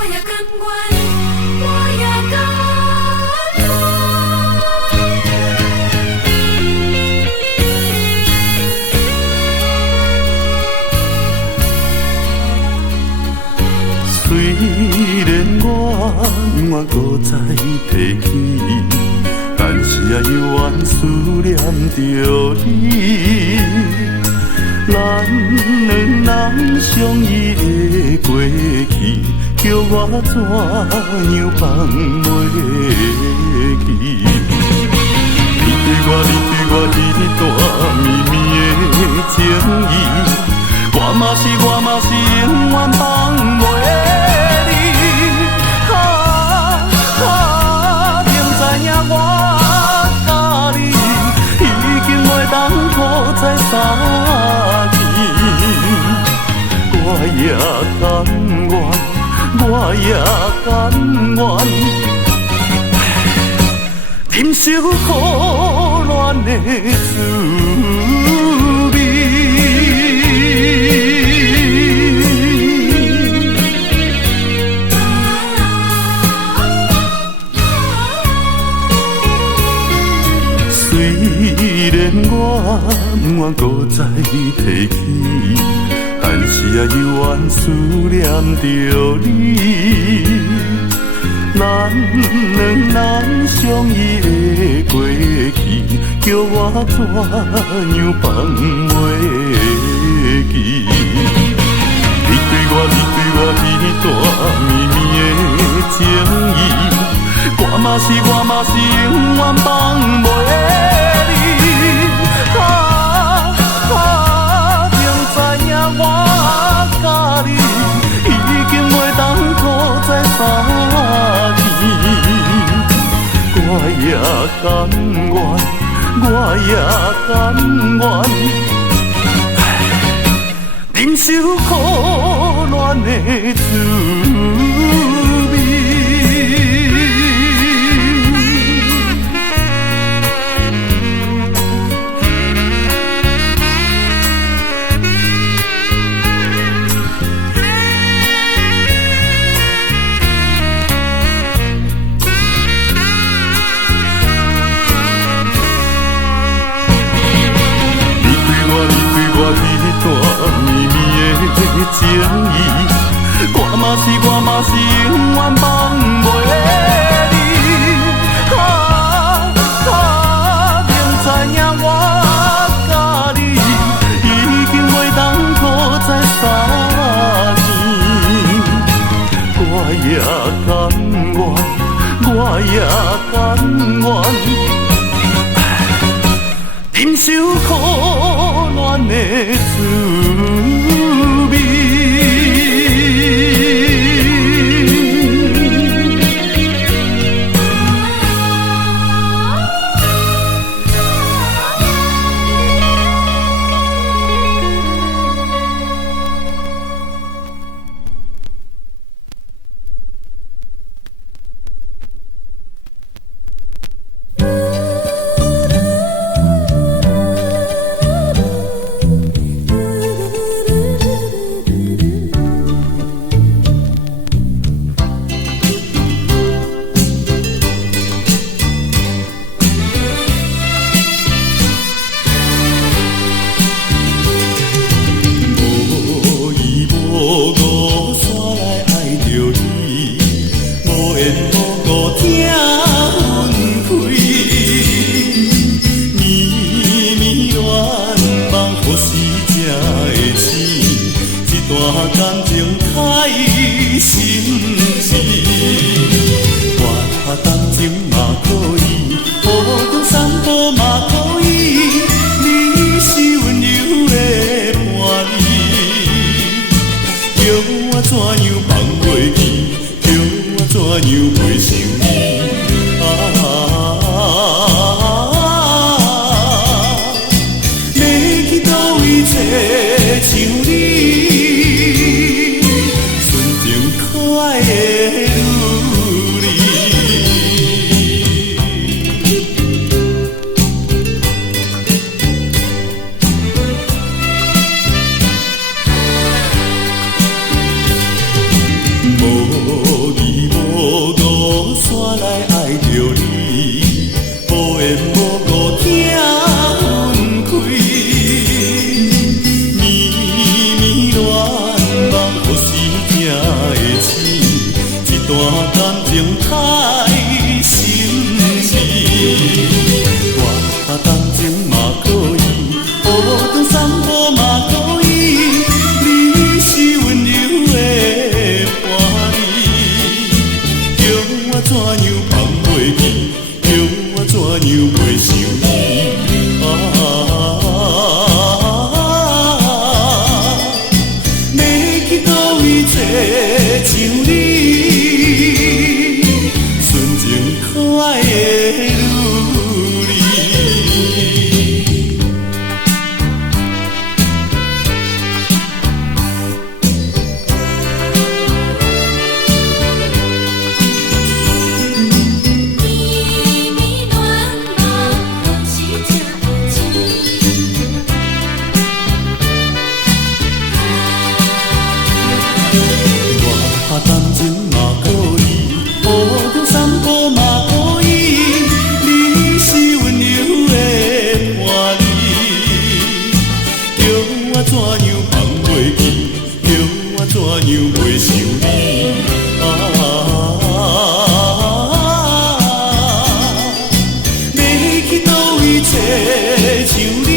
我也甘愿，我也甘虽然我搁再提起，但是犹原思念着你。咱两人相依的过去，叫我怎样放袂记？你对我迄段绵绵的情意，我嘛是永远放袂离。明知影我甲你已经袂当靠再相见，我也甘愿，我也甘愿，忍受苦恋的滋味。虽然我不愿搁再提起，但是犹原思念着你。咱两人相依的过去，叫我怎样放袂记？你对我迄段绵绵的情意，我嘛是永远放袂离。明知影我甲你已经袂当靠再相见，我也甘愿，我也甘愿，忍受苦恋的滋味。迄段绵绵的情意，我嘛是永远放袂离。明知影我甲你已经袂当靠再相见，我也甘愿，我也甘愿，忍受苦恋的滋味。大感情太心意，大感情嘛可以，雨中散步嘛可以，你是温柔的伴侣，叫我怎样放袂记，叫我怎样袂想你啊。找像你，纯情可爱的女儿。绵绵暖暖是这爱情。大感情嘛可以，雨中散步嘛可以，你是温柔的伴侣，叫我怎样放袂记，叫我怎样袂想你啊。要去倒位找像你，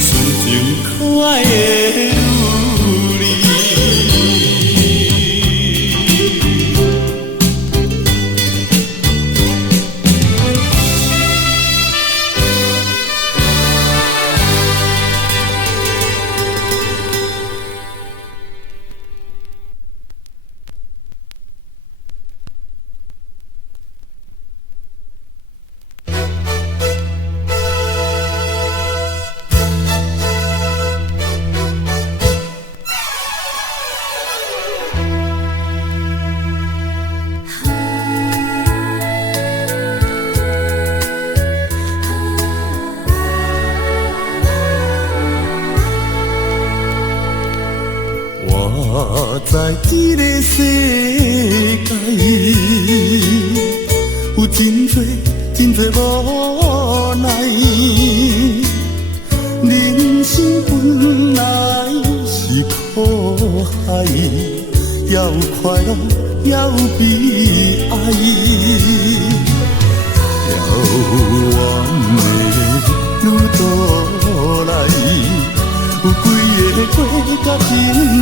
纯情可爱的女儿。我在这个世界，有真多真多无奈，人生本来是苦海，要快乐要悲哀，遥远的路途来。有几个过甲真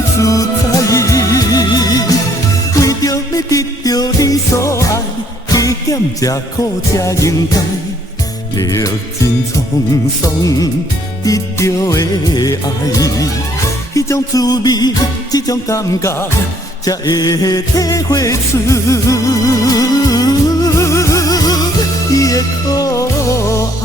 自在，为着要得到你所爱，加减吃苦才应该，历尽沧桑得到的爱，迄种滋味，这种感觉，才会体会出伊的可爱。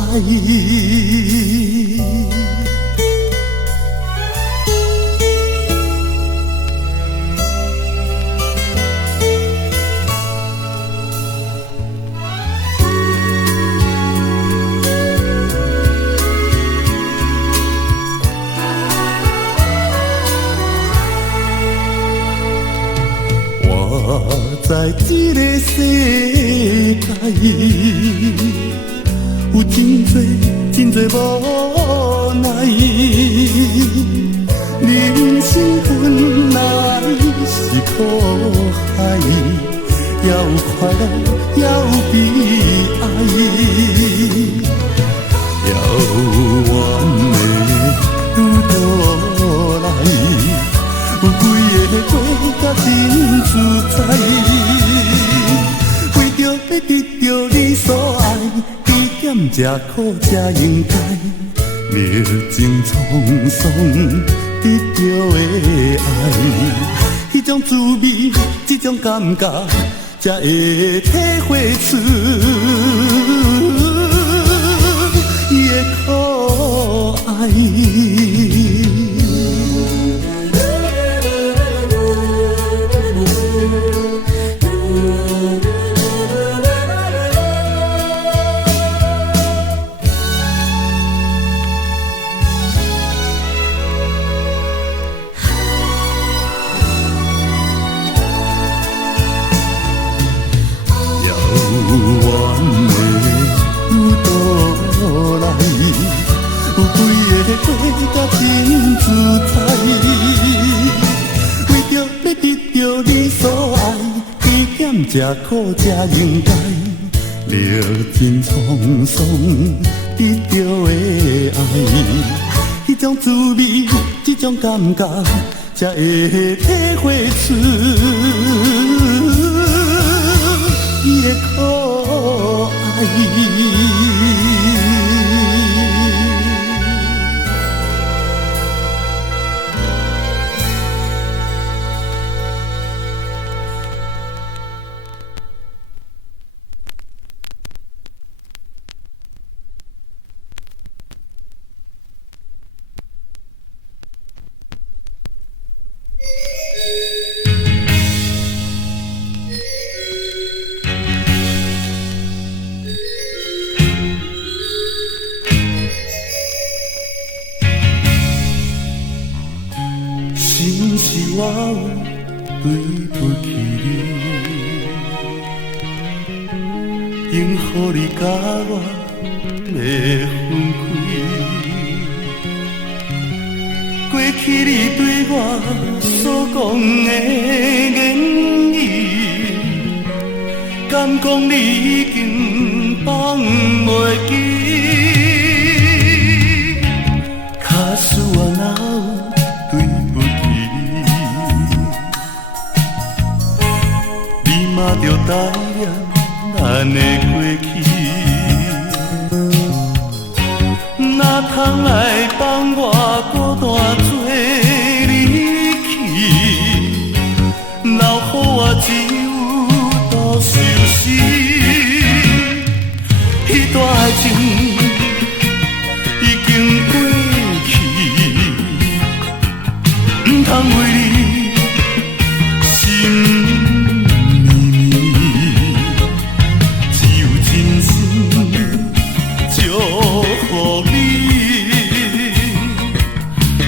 在这个世界，有真多真多无奈，人生本来是苦海，要快乐要悲哀，遥远的路途来。有几个过甲真自在，为着要得到你所爱，加减吃苦才应该，历尽沧桑得到的爱，迄种滋味，这种感觉，才会体会出伊的可爱。遥远的着你所爱，甜咸吃苦才应该，历尽沧桑得到的爱，迄种滋味，这种感觉，才会体会出伊的可爱。心是我有对不起你，应予你甲我要分开。过去你对我所讲的言语，敢讲你已经放袂记？假使我若有对不起你，你嘛着代念咱的过去。哪通来放我孤单做离去？留予我只有独受死。迄段爱情已经过去，不通为你心绵绵，只有真心祝福你。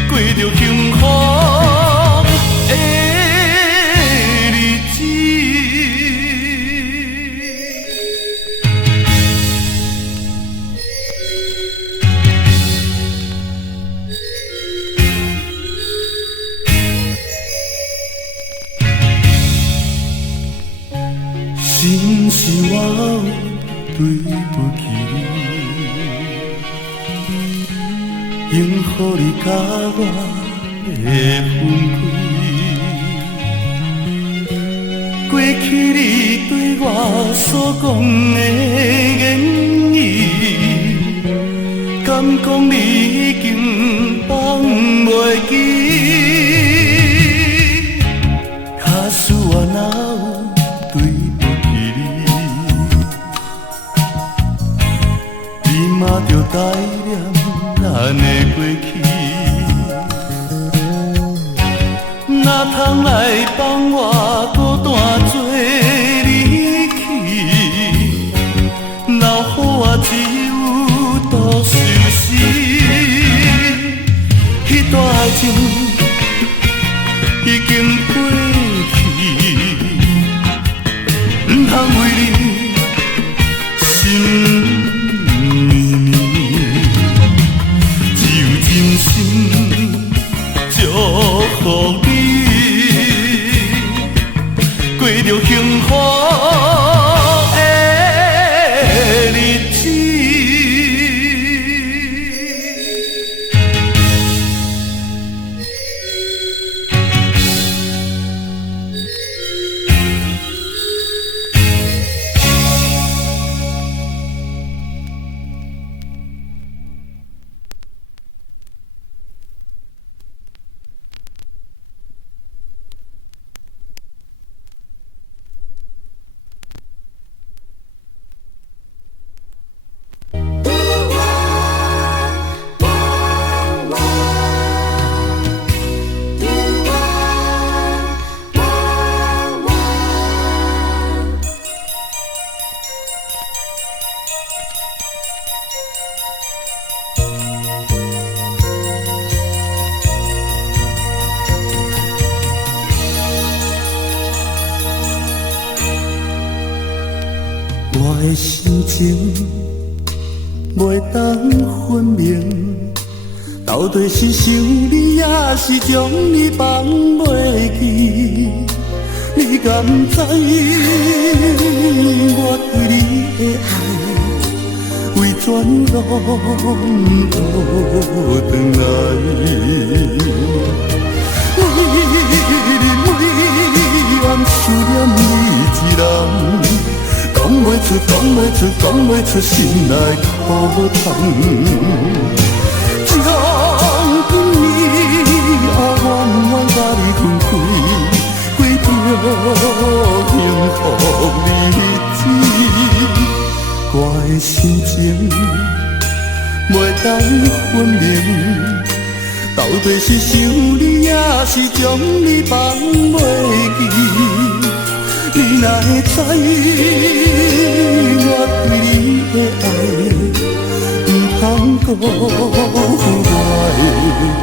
过着幸福的日子。心是我有对不起你，应予你甲我的分开。过去你对我所讲的言语，敢讲你已经放袂记？假使我若有对不起你，你嘛着代念咱的过去。哪通来放我孤单做离去？留予我只有独受死。迄段爱情已经过去，不通为你心绵绵，只有真心祝福你。过着幸福的日子。我的心情袂当分明，到底是想你，也是将你放袂记。敢知我对你的爱，为全拢无回来。每暗思念你一人，讲袂出，讲袂出，讲袂出心内苦痛。将今暝啊，远远甲你分开，过着幸福日子。我的心情袂当分明，到底是想你，也是将你放袂记。你哪会知我对你的爱，不通讲我会等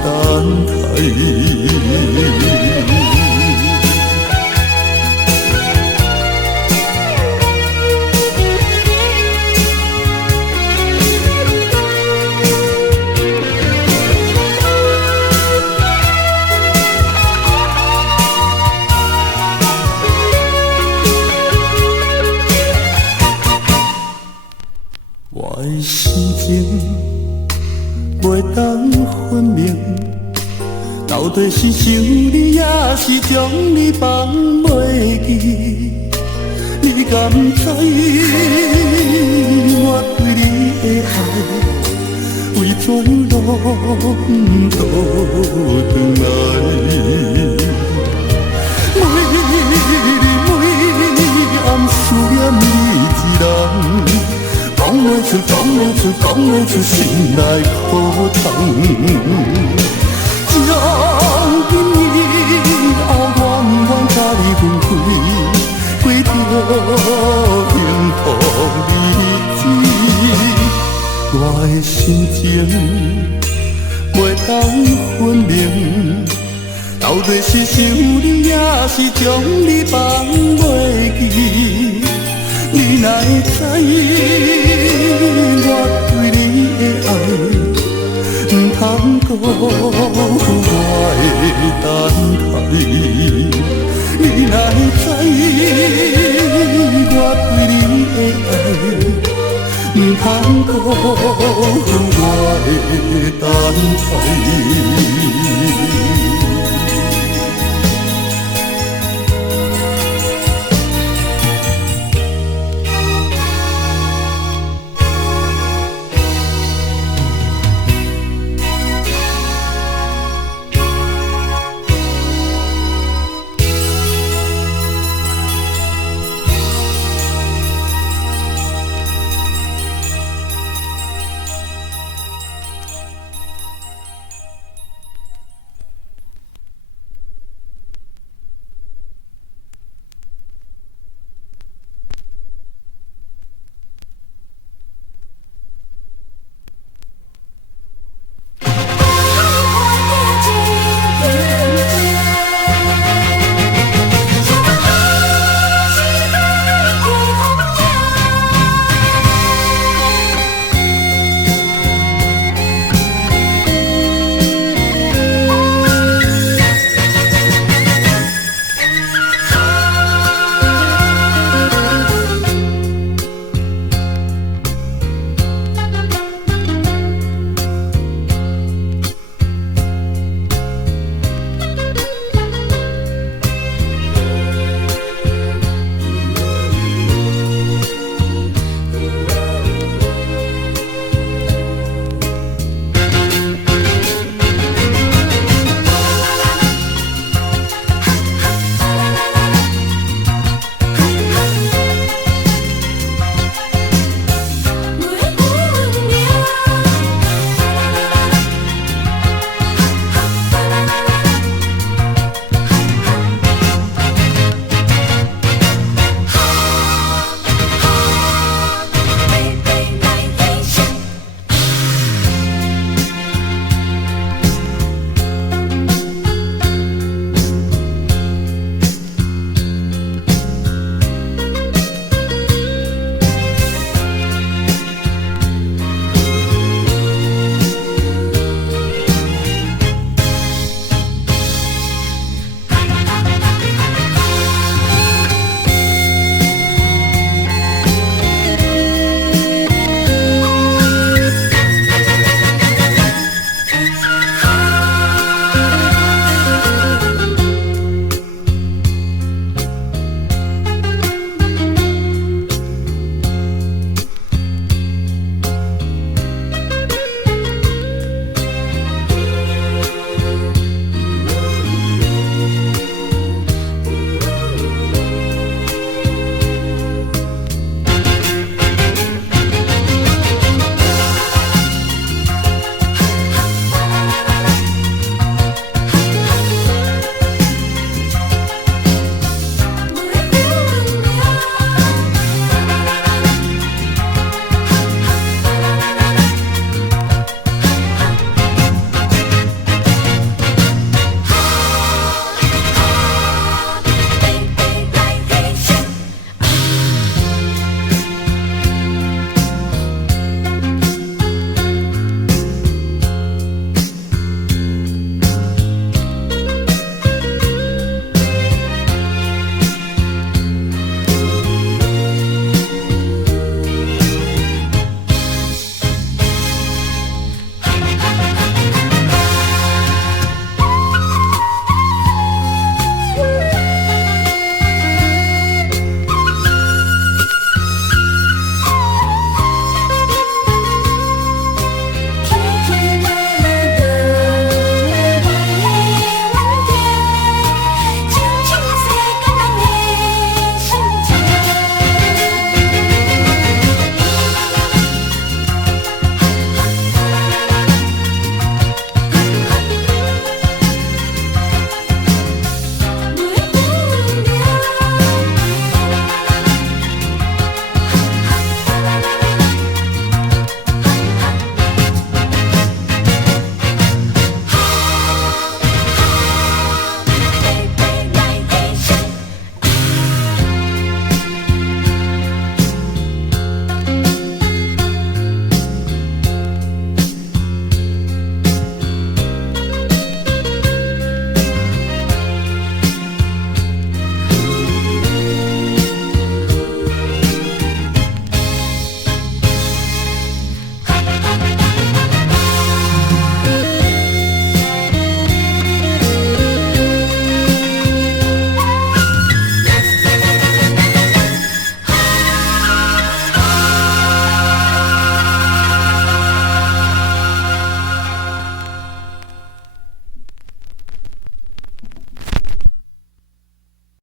待。我的心情袂当分明，到底是想你，也是将你放袂记。你敢知我对你的爱，为怎拢倒转来？每暗思念你一人。讲袂出，讲袂出，讲袂出心内苦痛。将今暝啊，远远甲你分开，过着幸福日子。我的心情袂当分明，到底是想你，也是将你放袂记。你哪会知我对你的爱，不通讲我会等待。你哪会知我对你的爱，不通讲我会等待。